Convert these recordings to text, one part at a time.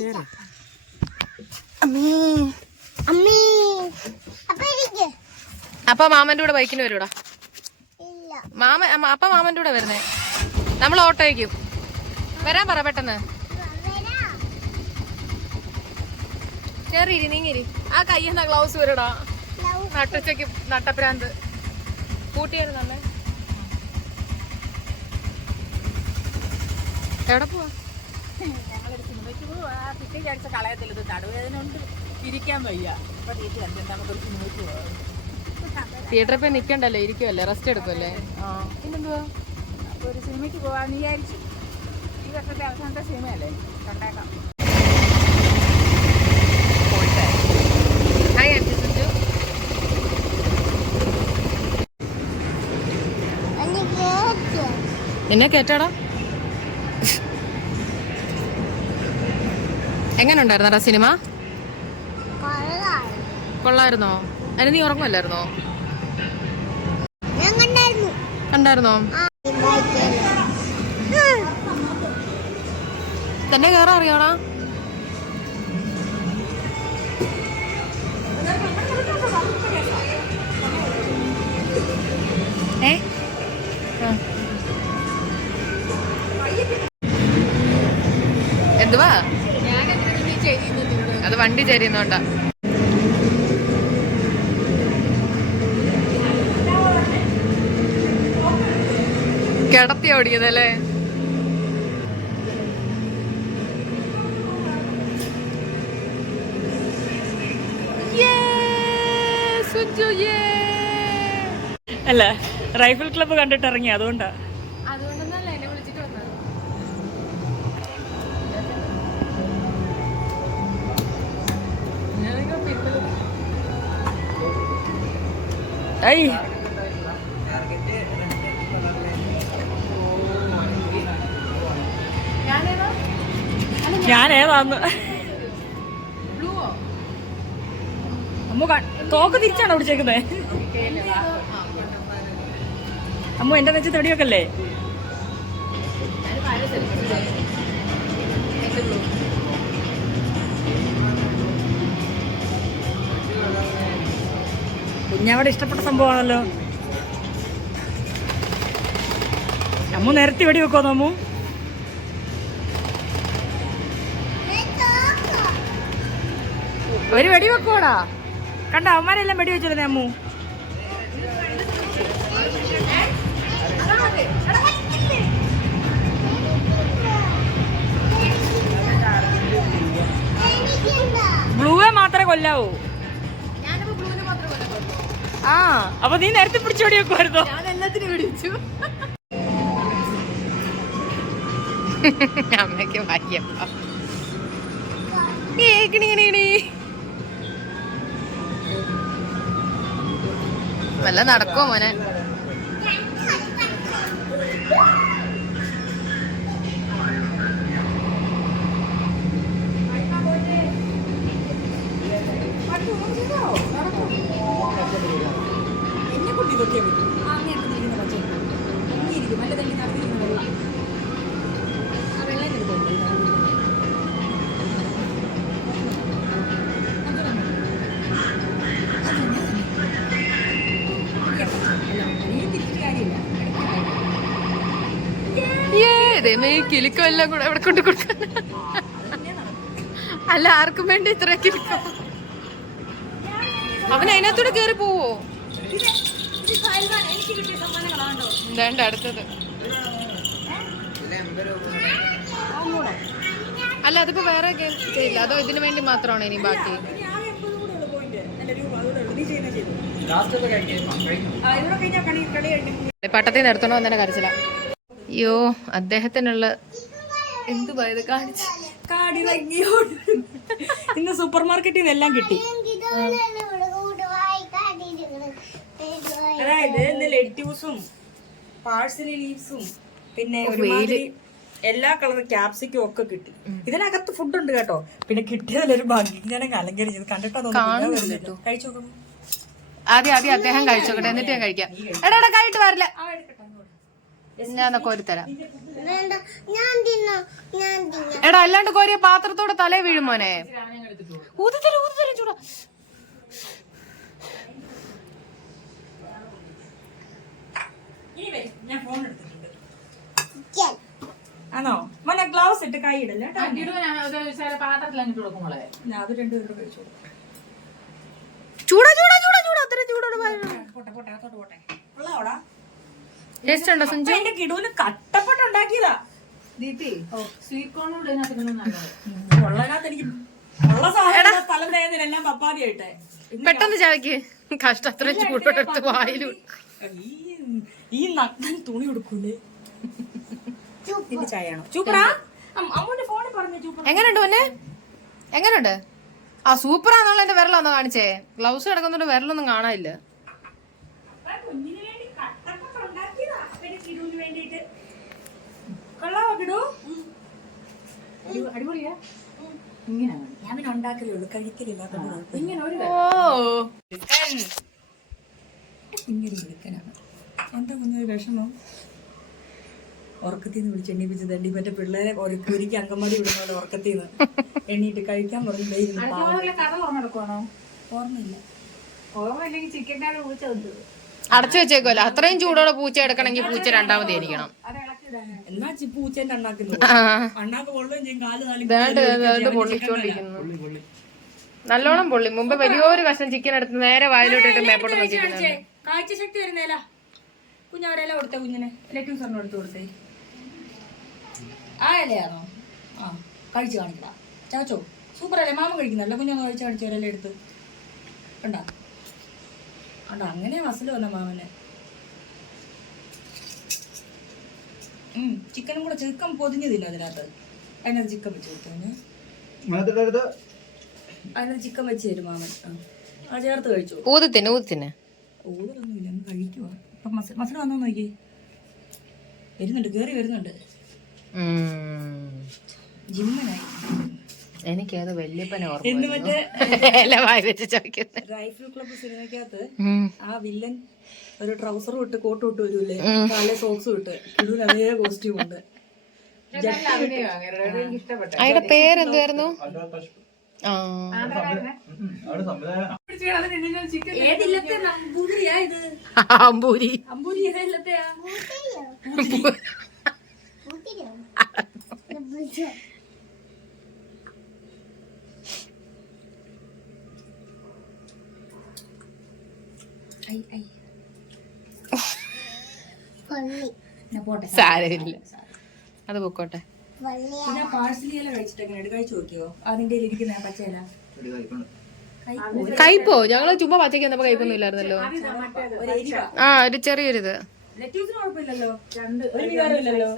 കേറ്. അമ്മേ. അമ്മേ. അപ്പൊ എനിക്ക് അപ്പ മാമന്റെ കൂടെ ബൈക്കിന് വരൂടാ. ഇല്ല. മാമ അപ്പ മാമന്റെ കൂടെ വരുന്നേ. നമ്മൾ ഓട്ടോയ്ക്കും. വരാൻ പറ പെട്ടെന്ന്. കയറിയിരി കേറിയിരി നീങ്ങിരി ആ കയ്യെന്ന ഗ്ലൗസ് വരടാ. നട്ടച്ചയ്ക്ക് നട്ടുച്ചയ്ക്ക് നട്ടപ്രാന്ത്. കൂട്ടിയായിരുന്നു അമ്മേ എവിടെ പോവാ? ഞങ്ങളൊരു സിനിമയ്ക്ക് ആ ടിക്കറ്റ് അടിച്ച കളയത്തില്ല. ഇത് നടുവേദന ഉണ്ട് ഇരിക്കാൻ വയ്യ. അപ്പൊ ടീച്ചർ എന്തെങ്കിലും നമുക്കൊരു സിനിമയ്ക്ക് പോവാം തിയേറ്ററിൽ പോയി നിൽക്കണ്ടല്ലോ ഇരിക്കുമല്ലേ റെസ്റ്റ് എടുക്കുമല്ലേ പിന്നെന്തുവാ? അപ്പൊ ഒരു സിനിമയ്ക്ക് പോവാന്ന് വിചാരിച്ചു. ഈ വർഷത്തെ അവസാനത്തെ സിനിമയല്ലേ? കണ്ടേക്കാം. എന്നെ കേട്ടാടാ എങ്ങനെ ഉണ്ടായിരുന്നടാ സിനിമ? കൊള്ളാം കൊള്ളായിരുന്നോ? അതിന് നീ ഉറങ്ങുമല്ലായിരുന്നോ കണ്ടായിരുന്നു. തന്നെ കയറാൻ അറിയാടാ. ഏ. എന്തുവാ? വണ്ടി ചരിയുന്നോണ്ടാ കിടത്തി ഓടിയതല്ലേ അല്ല? റൈഫിൾ ക്ലബ്ബ് കണ്ടിട്ട് ഇറങ്ങി അതുകൊണ്ടാ. ഐ. ഞാൻ ഏതാന്ന് അമ്മ തോക്ക് തിരിച്ചാണോ പിടിച്ചേക്കുന്നത് അമ്മ എന്റെ നെച്ച് തെടിയൊക്കല്ലേ കുഞ്ഞാവിടെ ഇഷ്ടപ്പെട്ട സംഭവമാണല്ലോ. നമ്മ നേരത്തെ വെടി വെക്കോ നമ്മു ഒരു വെടി വെക്കോടാ കണ്ട അവന്മാരെല്ലാം വെടി വെച്ചല്ലേ അമ്മു. ബ്ലൂവെ മാത്രമേ കൊല്ലാവൂ. ആ. അപ്പൊ നീ നേരത്തെ പിടിച്ചോടി വെക്കുമായിരുന്നോ ഞാൻ എല്ലാത്തിനും പിടിച്ചു അമ്മയ്ക്ക് ഭാഗ്യപ്പ വല്ല നടക്കോ മോനെ? ഏതേ കിലുക്കം എല്ലാം കൂടെ എവിടെ കൊണ്ട് കൊടുക്കാൻ. അല്ല ആർക്കും വേണ്ടി ഇത്ര കിലുക്കം. അവൻ അതിനകത്തൂടെ കേറി പോവോ? വേണ്ട അടുത്തത്. അല്ല അതിപ്പോ വേറെ ഗെയിം ചെയ്യില്ല. അതോ ഇതിനു വേണ്ടി മാത്രമാണോ ഇനി ബാക്കി? പട്ടത്തിൽ നിർത്തണോ എന്നെ കരച്ചില്ല അയ്യോ അദ്ദേഹത്തിനുള്ള എന്തു പോയത് കാണിച്ചു. ഇന്ന് സൂപ്പർ മാർക്കറ്റിൽ നിന്ന് എല്ലാം കിട്ടി. അതായത് ലെറ്റ്യൂസും പാഴ്സലി ലീവ്സും പിന്നെ ഒരുമാതിരി എല്ലാ കളർ ക്യാപ്സിക്കും ഒക്കെ കിട്ടി. ഇതിനകത്ത് ഫുഡ് ഉണ്ട് കേട്ടോ. പിന്നെ കിട്ടിയതിലൊരു ഭംഗി ഞാൻ അലങ്കരിച്ചത് കണ്ടിട്ടോ കഴിച്ചു നോക്കുന്നു ആദ്യം ആദ്യം അദ്ദേഹം കഴിച്ചോട്ടെ എന്നിട്ട് ഞാൻ കഴിക്കാം. എടാ എടാ കഴിട്ട് വരില്ല. ഞാൻ കോരി തരാം വേണ്ട. ഞാൻ തിന്നു? ഞാൻ തിന്നു. എടാ അല്ലാണ്ട് കോരിയ പാത്രത്തോടെ തലേ വീഴും മോനെ. ഊതിത്തരും ഊതിത്തരും ചൂടാ. ഇനി വരും ഞാൻ ഫോൺ എടുത്തിട്ടുണ്ട്. ആണോ? മോനെ ഗ്ലൗസ് ഇട്ട് കൈ ഇടല്ലേ അത് രണ്ടുപേരും കഴിച്ചു ചൂടാ ചൂടാ ചൂടാ ചൂടാ. അത്ര ചൂടോടെ പോട്ടെ പോട്ടെ അകത്തോട്ട് പോട്ടെ. ഉള്ളതാടാ ടേസ്റ്റ് ഉണ്ടോ സഞ്ജു എന്റെ കിടൂന് കട്ടപ്പെട്ട് ഉണ്ടാക്കിയതാ. ദീപ്തി സ്വീറ്റ് കോൺ കൂടെ ഇതിനകത്ത് നല്ലത് ഉള്ളതിനകത്ത് എനിക്ക് ഉള്ള സാധനം സ്ഥലം പെട്ടെന്ന് ചവയ്ക്ക് കഷ്ടം അത്രയും ചൂടോടെ വായിലും ഈ നഗ്നൻ തുണി കൊടുക്കൂലേ ചൂപ്പറാ അമ്മൂന്റെ ഫോണിൽ പറഞ്ഞ ചൂപ്പർ എങ്ങനെയുണ്ട് മോനെ? എങ്ങനെയുണ്ട് ആ സൂപ്പറാന്നുള്ള എന്റെ വിരലൊന്ന് കാണിച്ചേ. ഗ്ലൗസ് കിടക്കുന്നോണ്ട് വിരലൊന്നും കാണാനില്ല. ഓ. ഇങ്ങനെ എന്താ കുഞ്ഞൊരു വിഷമം? ഉറക്കത്തിൽ നിന്ന് വിളിച്ച് എണ്ണീപ്പിച്ച് തണ്ടി മറ്റേ പിള്ളേരെ ഒരുക്കി ഒരുക്കി അങ്കമാടി വിടുന്ന പോലെ ഉറക്കത്തിൽ നിന്ന് എണ്ണീട്ട് കഴിക്കാൻ പറഞ്ഞു ഓർമ്മയില്ല. ചിക്കൻ പൂച്ച അടച്ചു വെച്ചേക്കുമല്ലോ അത്രയും ചൂടോടെ പൂച്ച എടുക്കണമെങ്കിൽ പൂച്ച രണ്ടാമത് ഇരിക്കണം എന്നാ പൂച്ചേന്റെ അണ്ണാക്ക് പൊള്ളിച്ചോണ്ടിരിക്കുന്നു നല്ലോണം പൊള്ളി. മുമ്പ് വലിയൊരു കഷ്ണം ചിക്കൻ എടുത്ത് നേരെ വായിലോട്ടിട്ട് മേപ്പോട്ട് നോക്കിയിരിക്കുന്നത് കാഴ്ച ശക്തി വരുന്നേല. കുഞ്ഞവരെല്ലാം കൊടുത്ത കുഞ്ഞിനെ? ലെറ്റ്യൂസ് ഒരെണ്ണം എടുത്ത് കൊടുത്തേ. ആ ഇലയാണോ? ആ കഴിച്ചു കാണിക്കടാ. ചവച്ചോ സൂപ്പർ അല്ലേ മാമ കഴിക്കുന്നല്ലോ കുഞ്ഞൊന്ന് കഴിച്ച് കാണിച്ചു ഒരെല്ലാം എടുത്ത്? കണ്ടാ? കണ്ടാ അങ്ങനെ മസിൽ വന്ന മാമനെ. ഉം ചിക്കനും കൂടെ ചിക്കൻ പൊതിഞ്ഞതില്ല അതിനകത്ത്? അതിനകത്ത് ചിക്കൻ വെച്ച് കൊടുത്തു അതിനകത്ത് ചിക്കൻ വെച്ച് തരും മാമൻ. ആ ചേർത്ത് കഴിച്ചു. ഊതത്തിന് ഊതത്തിന്. ഊതലൊന്നുമില്ല കഴിക്കുവാ. ഇപ്പം മസ മസല വന്നു നോക്കി? വരുന്നുണ്ട് കയറി വരുന്നുണ്ട്. ജിമ്മനായി. എനിക്കത് വല്യപ്പനെ ചോദിക്കുന്നത് റൈഫിൾ ക്ലബ് സിനിമയ്ക്കകത്ത് ആ വില്ലൻ ഒരു ട്രൗസറും ഇട്ട് കോട്ടും ഇട്ട് വരൂലേ? കാലെ സോക്സും ഇട്ട് ഇടൂല അതേ കോസ്റ്റ്യൂം ഉണ്ട്. എനിക്ക് ഇഷ്ടപ്പെട്ടു അമ്പൂരി. സാരമില്ല. അത് പൊക്കോട്ടെ. പിന്നെ പാഴ്സലി ഇല കഴിച്ചിട്ടെങ്ങനെ കഴിച്ചു നോക്കിയോ? അതിന്റെ ഇരിക്കുന്ന ആ പച്ചയില കയ്പോ ഞങ്ങൾ ചുമ്മാ പച്ചയ്ക്ക് വന്നപ്പോ കയ്പൊന്നും ഇല്ലായിരുന്നല്ലോ. ഒരു എരിവാ. ആ ഒരു ചെറിയൊരിത്. കുഴപ്പമില്ലല്ലോ? ഒരു വികാരമില്ലല്ലോ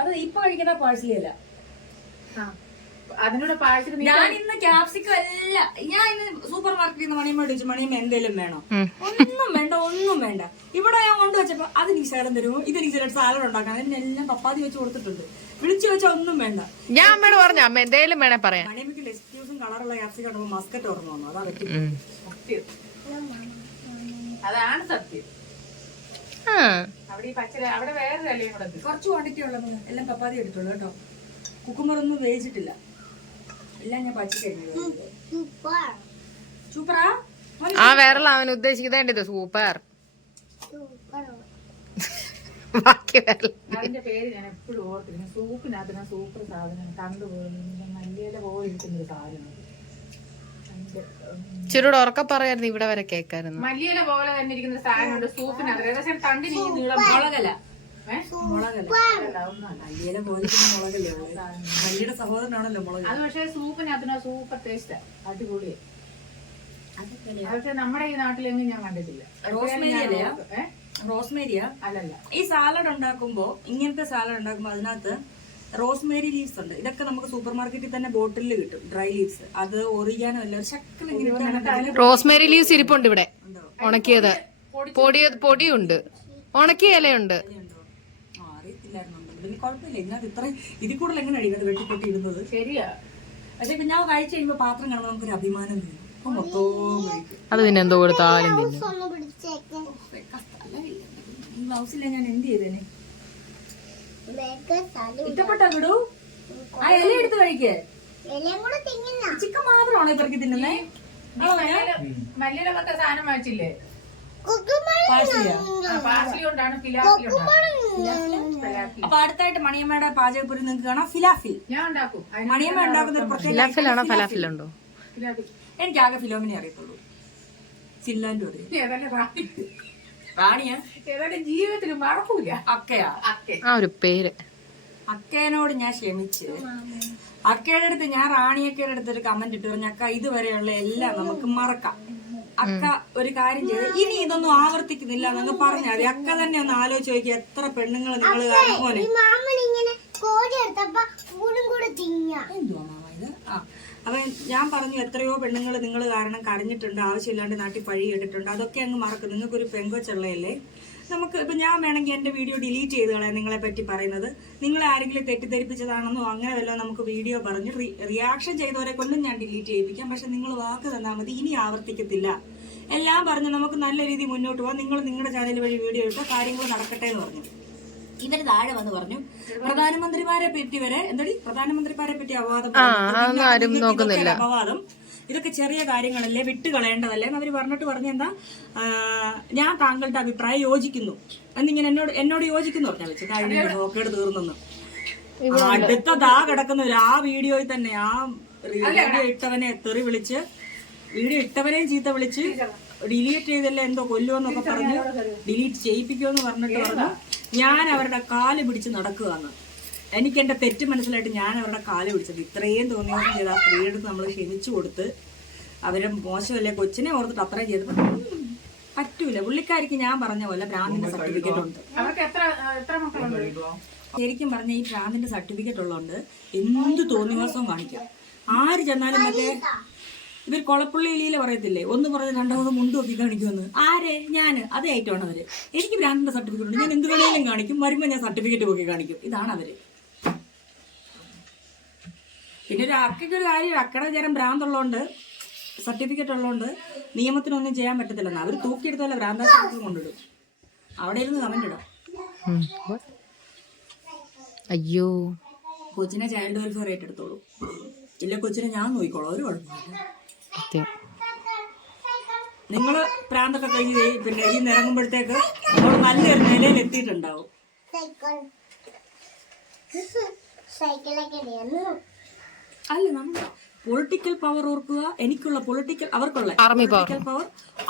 അത് ഇപ്പൊ കഴിക്കുന്ന പാഴ്സലിയല്ല അതിനോട് പാഴ്സൽ ഞാൻ ഇന്ന് ക്യാപ്സിക്കം അല്ല. ഞാൻ ഇന്ന് സൂപ്പർ മാർക്കറ്റിൽ നിന്ന് മണിയമ്മ ചോദിച്ചു മണിയമ്മ എന്തേലും വേണോ? ഒന്നും വേണ്ട ഒന്നും വേണ്ട. ഇവിടെ ഞാൻ കൊണ്ടുവച്ചപ്പോ അത് നീ ശകലം തരുമോ? ഇത് നീ ചില സാലഡ് ഉണ്ടാക്കാൻ. എല്ലാം പപ്പാതി വെച്ച് കൊടുത്തിട്ടുണ്ട്. വിളിച്ചു വെച്ചാൽ ഒന്നും വേണ്ട. ഞാൻ അമ്മയോട് പറഞ്ഞു അമ്മ എന്തേലും വേണേ പറയാം. മണിയമ്മക്ക് ലെസ്റ്യൂസും കളറുള്ള ക്യാപ്സിക്കം ഉണ്ടപ്പോൾ മസ്കറ്റ് ഓർമ്മ വന്നു. അതാ പറ്റി സത്യം. അതാണ് സത്യം. ആ. അവിടെ ഈ പച്ച അവിടെ വേറെ ഇലയും കൂടെ ഉണ്ട്. കുറച്ച് ക്വാണ്ടിറ്റി ഉള്ളത് എല്ലാം പപ്പാതി എടുത്തോളൂ കേട്ടോ. കുക്കുമ്പർ ഒന്നും വേവിച്ചിട്ടില്ല. എല്ലാം ഞാൻ സൂപ്പർ സൂപ്പറാ ആ? വിരല അവൻ ഉദ്ദേശിക്കുന്നത് സൂപ്പർ സൂപ്പർ ബാക്കി അതിന്റെ പേര് ഞാൻ എപ്പോഴും ഓർത്തിരുന്നു സൂപ്പിനകത്ത് ഞാൻ സൂപ്പർ സാധനം കണ്ടുപോയി മല്ലിയില പോലെ ഇരിക്കുന്ന ഒരു സാധനം ചുരുട് ഉറക്ക പറയായിരുന്നു ഇവിടെ വരെ കേക്കായിരുന്നു മല്ലിയില പോലെ തന്നെ ഇരിക്കുന്ന സാധനമുണ്ട് സൂപ്പിനകത്ത്. ഏകദേശം തണ്ടിന് ഈ നീളം മുളകല. അല്ല, സഹോദരനാണല്ലോ മുളക്. അത് പക്ഷേ സൂപ്പിനകത്തിന് സൂപ്പർ ടേസ്റ്റ് അടിപൊളി അതൊക്കെ പക്ഷെ നമ്മുടെ ഈ നാട്ടിലെങ്ങും ഞാൻ കണ്ടിട്ടില്ല. റോസ്മേരി അല്ലയോ? റോസ്മേരിയാ? അല്ലല്ല. ഈ സാലഡ് ഉണ്ടാക്കുമ്പോ ഇങ്ങനത്തെ സാലഡ് ഉണ്ടാക്കുമ്പോ അതിനകത്ത് റോസ്മേരി ലീവ്സ് ഉണ്ട്. ഇതൊക്കെ നമുക്ക് സൂപ്പർ മാർക്കറ്റിൽ തന്നെ ബോട്ടിലിൽ കിട്ടും ഡ്രൈ ലീവ്സ് അത് ഒറിയാനോ അല്ല ഒരു റോസ്മേരി ലീവ്സ് ഇരിപ്പുണ്ട് ഇവിടെ. ഉണക്കിയത്. പൊടിയ പൊടിയുണ്ട്. ഉണക്കിയ ഇലയുണ്ട്. അറിയത്തില്ലായിരുന്നു കുഴപ്പമില്ല. ഇതിനകത്ത് ഇത്ര ഇതിൽ കൂടുതൽ എങ്ങനെ അടിക്കുന്നത് വെട്ടിപ്പൊട്ടി ഇടുന്നത് ശരിയാ. പക്ഷെ പിന്നെ ഞാൻ കഴിച്ചു കഴിയുമ്പോൾ പാത്രം കാണുമ്പോൾ നമുക്കൊരു അഭിമാനം തോന്നും അത് പിന്നെ എന്തോ കൊടുത്താലും ബ്ലൗസില്ല ഞാൻ എന്ത് ചെയ്തേനെ? ഇഷ്ടപ്പെട്ട വിടൂ? ആ ഇല എടുത്ത് കഴിക്കേ. എല്ലാം കൂടെ തിന്നുന്ന? ചിക്കൻ മാത്രമാണോ ഇവർക്ക് തിന്നുന്നേ? മല്ലിയിലൊക്കെ സാധനം വാങ്ങിച്ചില്ലേ അപ്പൊ അടുത്തായിട്ട് മണിയമ്മയുടെ പാചകപ്പുരി നിങ്ങൾക്ക് കാണാം. ഫിലാഫിൽ. ഞാൻ ഉണ്ടാക്കും. മണിയമ്മ ഉണ്ടാക്കുന്ന ഒരു പ്രത്യേക ഫിലാഫിലാണോ? ഫലാഫിലുണ്ടോ? ഫിലാഫി എനിക്ക് ആകെ ഫിലോമിനെ അറിയത്തുള്ളൂ. ചില്ലാന്റെ അറിയാം റാണിയാ? ജീവിതത്തിൽ മറക്കൂല. അക്കയാ? അക്കെ. ആ ഒരു പേര്. അക്കേനോട് ഞാൻ ക്ഷമിച്ച്. അക്കയുടെ അടുത്ത് ഞാൻ റാണിയക്കയുടെ അടുത്ത് ഒരു കമന്റ് ഇട്ട് പറഞ്ഞു അക്ക ഇതുവരെയുള്ള എല്ലാം നമുക്ക് മറക്കാം. അക്ക ഒരു കാര്യം ചെയ്ത് ഇനി ഇതൊന്നും ആവർത്തിക്കുന്നില്ല എന്നൊക്കെ പറഞ്ഞാൽ മതി. അക്ക തന്നെ ഒന്ന് ആലോചിച്ച് നോക്കി എത്ര പെണ്ണുങ്ങൾ നിങ്ങൾ കാണുമോനെ എന്തുവാ മാമ ഇത്? ആ. അപ്പൊ ഞാൻ പറഞ്ഞു എത്രയോ പെണ്ണുങ്ങൾ നിങ്ങൾ കാരണം കരഞ്ഞിട്ടുണ്ട് ആവശ്യമില്ലാണ്ട് നാട്ടിൽ പഴി കേട്ടിട്ടുണ്ട്. അതൊക്കെ അങ്ങ് മറക്കും. നിങ്ങൾക്കൊരു പെങ്കൊച്ചുള്ളയല്ലേ? നമുക്ക് ഇപ്പൊ ഞാൻ വേണമെങ്കിൽ എന്റെ വീഡിയോ ഡിലീറ്റ് ചെയ്ത് കളയാം നിങ്ങളെ പറ്റി പറയുന്നത്. നിങ്ങൾ ആരെങ്കിലും തെറ്റിദ്ധരിപ്പിച്ചതാണെന്നോ അങ്ങനെ വല്ലതും നമുക്ക് വീഡിയോ പറഞ്ഞ് റിയാക്ഷൻ ചെയ്തവരെ കൊണ്ടും ഞാൻ ഡിലീറ്റ് ചെയ്യിപ്പിക്കാം. പക്ഷെ നിങ്ങൾ വാക്ക് തന്നാൽ മതി. ഇനി ആവർത്തിക്കത്തില്ല. എല്ലാം പറഞ്ഞ് നമുക്ക് നല്ല രീതിയിൽ മുന്നോട്ട് പോകാം നിങ്ങൾ നിങ്ങളുടെ ചാനൽ വഴി വീഡിയോ ഇട്ടോ കാര്യങ്ങൾ നടക്കട്ടെ എന്ന് പറഞ്ഞു. ഇവർ താഴെ വന്ന് പറഞ്ഞു പ്രധാനമന്ത്രിമാരെ പറ്റി വരെ എന്തടി? പ്രധാനമന്ത്രിമാരെ പറ്റി അപവാദം പറയുന്നത്. നോക്കുന്നില്ല. അപവാദം. ഇതൊക്കെ ചെറിയ കാര്യങ്ങളല്ലേ വിട്ട് കളയേണ്ടതല്ലേ? എന്ന് അവർ പറഞ്ഞിട്ട് പറഞ്ഞെന്താ എന്താ ഞാൻ താങ്കളുടെ അഭിപ്രായം യോജിക്കുന്നു. എന്നിങ്ങനെ എന്നോട് എന്നോട് യോജിക്കുന്നു പറഞ്ഞാൽ വെച്ച് കഴിഞ്ഞ നോക്കേട് തീർന്നെന്ന്. അടുത്തതാ കിടക്കുന്ന ഒരു ആ വീഡിയോയിൽ തന്നെ ആ വീഡിയോ ഇട്ടവനെ തെറി വിളിച്ച് വീഡിയോ ഇട്ടവനെയും ചീത്ത വിളിച്ച് ഡിലീറ്റ് ചെയ്തല്ലേ എന്തോ കൊല്ലുമെന്നൊക്കെ പറഞ്ഞ്. ഡിലീറ്റ് ചെയ്യിപ്പിക്കുമെന്ന് പറഞ്ഞിട്ട് പറഞ്ഞു. ഞാൻ അവരുടെ കാൽ പിടിച്ച് നടക്കുകയാണ്. എനിക്ക് എന്റെ തെറ്റ് മനസ്സിലായിട്ട് ഞാൻ അവരുടെ കാൽ പിടിച്ചത്. ഇത്രയും തോന്നിയൊന്നും ചെയ്ത് ആ സ്ത്രീയെടുത്ത് നമ്മൾ ക്ഷമിച്ചു കൊടുത്ത് അവരെ മോശമല്ലേ കൊച്ചിനെ ഓർത്തിട്ട് അത്രയും ചെയ്ത് പറ്റൂല. പുള്ളിക്കാരിക്ക് ഞാൻ പറഞ്ഞ പോലെ ഭ്രാന്തിന്റെ സർട്ടിഫിക്കറ്റ് ഉണ്ട്. അവർക്ക് എത്ര എത്ര മക്കളുണ്ട്? ശരിക്കും പറഞ്ഞ ഈ ഭ്രാന്തിന്റെ സർട്ടിഫിക്കറ്റ് ഉള്ളതുകൊണ്ട് എന്ത് തോന്നിവാസവും കാണിക്കാം. ആര് ചെന്നാലും മറ്റേ ഇവർ കൊളപ്പുള്ളിയിലെ പറയത്തില്ലേ? ഒന്ന് പറഞ്ഞ് രണ്ടാമത് മുണ്ട് നോക്കി കാണിക്കുമെന്ന്. ആരെ? ഞാൻ. അതേ ഐറ്റമാണ് അവർ. എനിക്ക് ബ്രാൻഡിന്റെ സർട്ടിഫിക്കറ്റ് ഉണ്ട്. ഞാൻ എന്ത് വേണേലും കാണിക്കും. വരുമ്പോൾ ഞാൻ സർട്ടിഫിക്കറ്റ് നോക്കി കാണിക്കും. ഇതാണ് അവർ. പിന്നെ ഒരു അക്കയ്ക്ക് ഒരു കാര്യം അക്കടെ ചേരം ഭ്രാന്തുള്ളതുകൊണ്ട് സർട്ടിഫിക്കറ്റ് ഉള്ളതുകൊണ്ട് നിയമത്തിനൊന്നും ചെയ്യാൻ പറ്റത്തില്ലെന്ന്. അവർ തൂക്കിയെടുത്തല്ല ഭ്രാന്താശുപത്രി കൊണ്ടിടും അവിടെ ഇരുന്ന് കമന്റ് ഇടാം. അയ്യോ. കൊച്ചിനെ ചൈൽഡ് വെൽഫെയർ ഏറ്റെടുത്തോളൂ ഇല്ല കൊച്ചിനെ ഞാൻ നോക്കിക്കോളാം. ഒരു കുഴപ്പമില്ല. സത്യം. നിങ്ങൾ പ്രാന്തൊക്കെ കഴിഞ്ഞ് പിന്നെ ഈ നിറങ്ങുമ്പോഴത്തേക്ക് നമ്മൾ നല്ലൊരു നിലയിൽ എത്തിയിട്ടുണ്ടാവും അല്ല നമ്മൾ പൊളിറ്റിക്കൽ പവർ ഓർക്കുക. എനിക്കുള്ള പൊളിറ്റിക്കൽ അവർക്കുള്ള army political power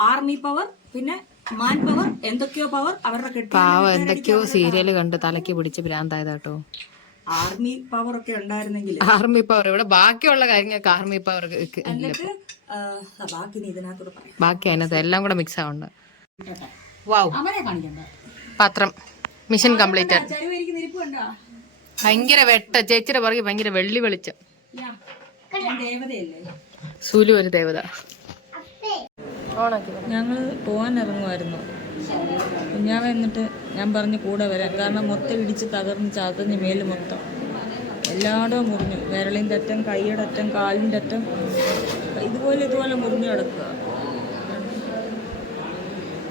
army power പിന്നെ മാൻ പവർ എന്തൊക്കെയോ പവർ അവരുടെ കെട്ടി പാവം എന്തൊക്കെയോ സീരിയൽ കണ്ട് തലക്ക് പിടിച്ച് ഭ്രാന്തായതാട്ടോ. ആർമി പവർ ഒക്കെ ഉണ്ടായിരുന്നെങ്കിൽ ആർമി പവർ ഇവിടെ ബാക്കിയുള്ള കാര്യങ്ങൾക്ക് ആർമി പവർ ബാക്കി നീ ഇതിനകത്തോട് പറയാം. ബാക്കി അതിനകത്ത് എല്ലാം കൂടെ മിക്സ് ആവുന്നുണ്ട് വാവ് കാണിക്കണ്ട. പാത്രം. മിഷൻ കംപ്ലീറ്റഡ് ഭയങ്കര വെട്ട. ചേച്ചിയുടെ പുറകെ ഭയങ്കര വെള്ളി വെളിച്ചം. യാ, ഞാൻ ദേവതയല്ലേ? സൂലു ഒരു ദേവത. അപ്പേ. ഓണാക്കി ഞങ്ങൾ പോകാൻ ഇറങ്ങുമായിരുന്നു ഞാൻ എന്നിട്ട് ഞാൻ പറഞ്ഞു കൂടെ വരാൻ. കാരണം മൊത്തം ഇടിച്ച് തകർന്ന് ചതഞ്ഞ് മേൽ മൊത്തം. എല്ലായിടവും മുറിഞ്ഞു. വിരളിന്റെ അറ്റം കൈയുടെ അറ്റം കാലിന്റെ അറ്റം. ഇതുപോലെ ഇതുപോലെ മുറിഞ്ഞു കിടക്കുക.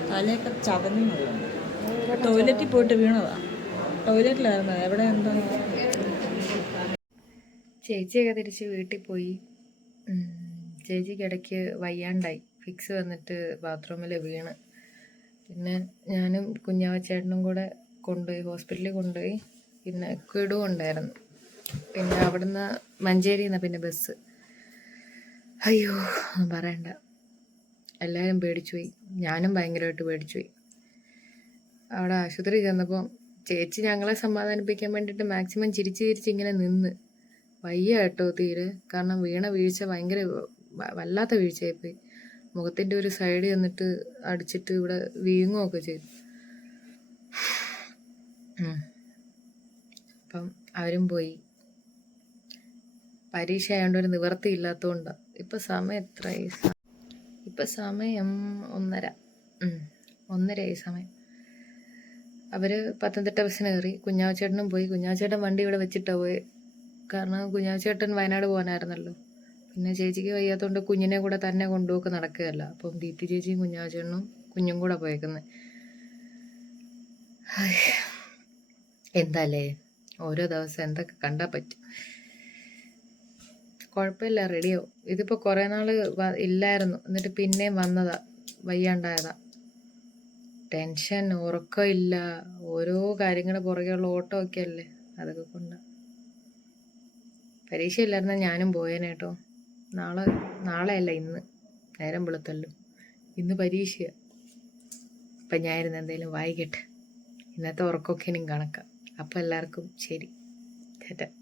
തലയൊക്കെ ചതഞ്ഞു ടോയ്ലറ്റിൽ പോയിട്ട് വീണതാ. ടോയ്ലറ്റിലായിരുന്നു. എവിടെ എന്താ. ചേച്ചിയൊക്കെ തിരിച്ച് വീട്ടിൽ പോയി. ചേച്ചിക്ക് ഇടയ്ക്ക് വയ്യാണ്ടായി. ഫിക്സ് വന്നിട്ട് ബാത്റൂമിൽ വീണ്. പിന്നെ ഞാനും കുഞ്ഞാവച്ചേട്ടനും കൂടെ കൊണ്ടുപോയി ഹോസ്പിറ്റലിൽ കൊണ്ടുപോയി. പിന്നെ കിടു ഉണ്ടായിരുന്നു പിന്നെ അവിടുന്ന് മഞ്ചേരിയിൽ പിന്നെ ബസ്. അയ്യോ പറയണ്ട. എല്ലാവരും പേടിച്ചു പോയി. ഞാനും ഭയങ്കരമായിട്ട് പേടിച്ചു പോയി. അവിടെ ആശുപത്രി ചെന്നപ്പോൾ ചേച്ചി ഞങ്ങളെ സമാധാനിപ്പിക്കാൻ വേണ്ടിയിട്ട് മാക്സിമം ചിരിച്ച് ചിരിച്ച് ഇങ്ങനെ നിന്ന്. വയ്യ കേട്ടോ തീരെ. കാരണം വീണ വീഴ്ച ഭയങ്കര വല്ലാത്ത വീഴ്ചയായിപ്പോയി. മുഖത്തിന്റെ ഒരു സൈഡ് വന്നിട്ട് അടിച്ചിട്ട് ഇവിടെ വീങ്ങുകയൊക്കെ ചെയ്തു. അപ്പം അവരും പോയി. പരീക്ഷ ആയതുകൊണ്ട് ഒരു നിവർത്തി ഇല്ലാത്തതുകൊണ്ടാണ് ഇപ്പം സമയം എത്രയായി ഇപ്പം സമയം ഒന്നര. ഒന്നരയായി സമയം. അവർ പത്തനംതിട്ട ബസ്സിന് കയറി. കുഞ്ഞാവച്ചേട്ടനും പോയി. കുഞ്ഞാവച്ചേട്ടൻ വണ്ടി ഇവിടെ വെച്ചിട്ടാണ് പോയി. കാരണം കുഞ്ഞാവച്ചേട്ടൻ വയനാട് പോകാനായിരുന്നല്ലോ. പിന്നെ ചേച്ചിക്ക് വയ്യാത്തതുകൊണ്ട് കുഞ്ഞിനെ കൂടെ തന്നെ കൊണ്ടുപോക്ക് നടക്കുകയല്ല. അപ്പം ദീപ്തി ചേച്ചിയും കുഞ്ഞാവച്ചേട്ടനും കുഞ്ഞും കൂടെ പോയേക്കുന്നത് എന്താല്ലേ ഓരോ ദിവസം എന്തൊക്കെ കണ്ടാൽ പറ്റും. കുഴപ്പമില്ല റെഡിയോ ഇതിപ്പോൾ കുറേ നാൾ ഇല്ലായിരുന്നു. എന്നിട്ട് പിന്നെയും വന്നതാ വയ്യാണ്ടായതാ. ടെൻഷൻ ഉറക്കമില്ല. ഓരോ കാര്യങ്ങളുടെ പുറകെയുള്ള ഓട്ടമൊക്കെ അല്ലേ അതൊക്കെ കൊണ്ട്. പരീക്ഷ ഇല്ലായിരുന്നാൽ ഞാനും പോയേനെ കേട്ടോ നാളെ നാളെയല്ല ഇന്ന്. നേരം വെളുത്തല്ലോ. ഇന്ന് പരീക്ഷയാണ് അപ്പം ഞാനിരുന്ന് എന്തെങ്കിലും വായിക്കട്ടെ. ഇന്നത്തെ ഉറക്കമൊക്കെ ഇനിയും കണക്കാം. അപ്പം എല്ലാവർക്കും ശരി. ചേട്ടാ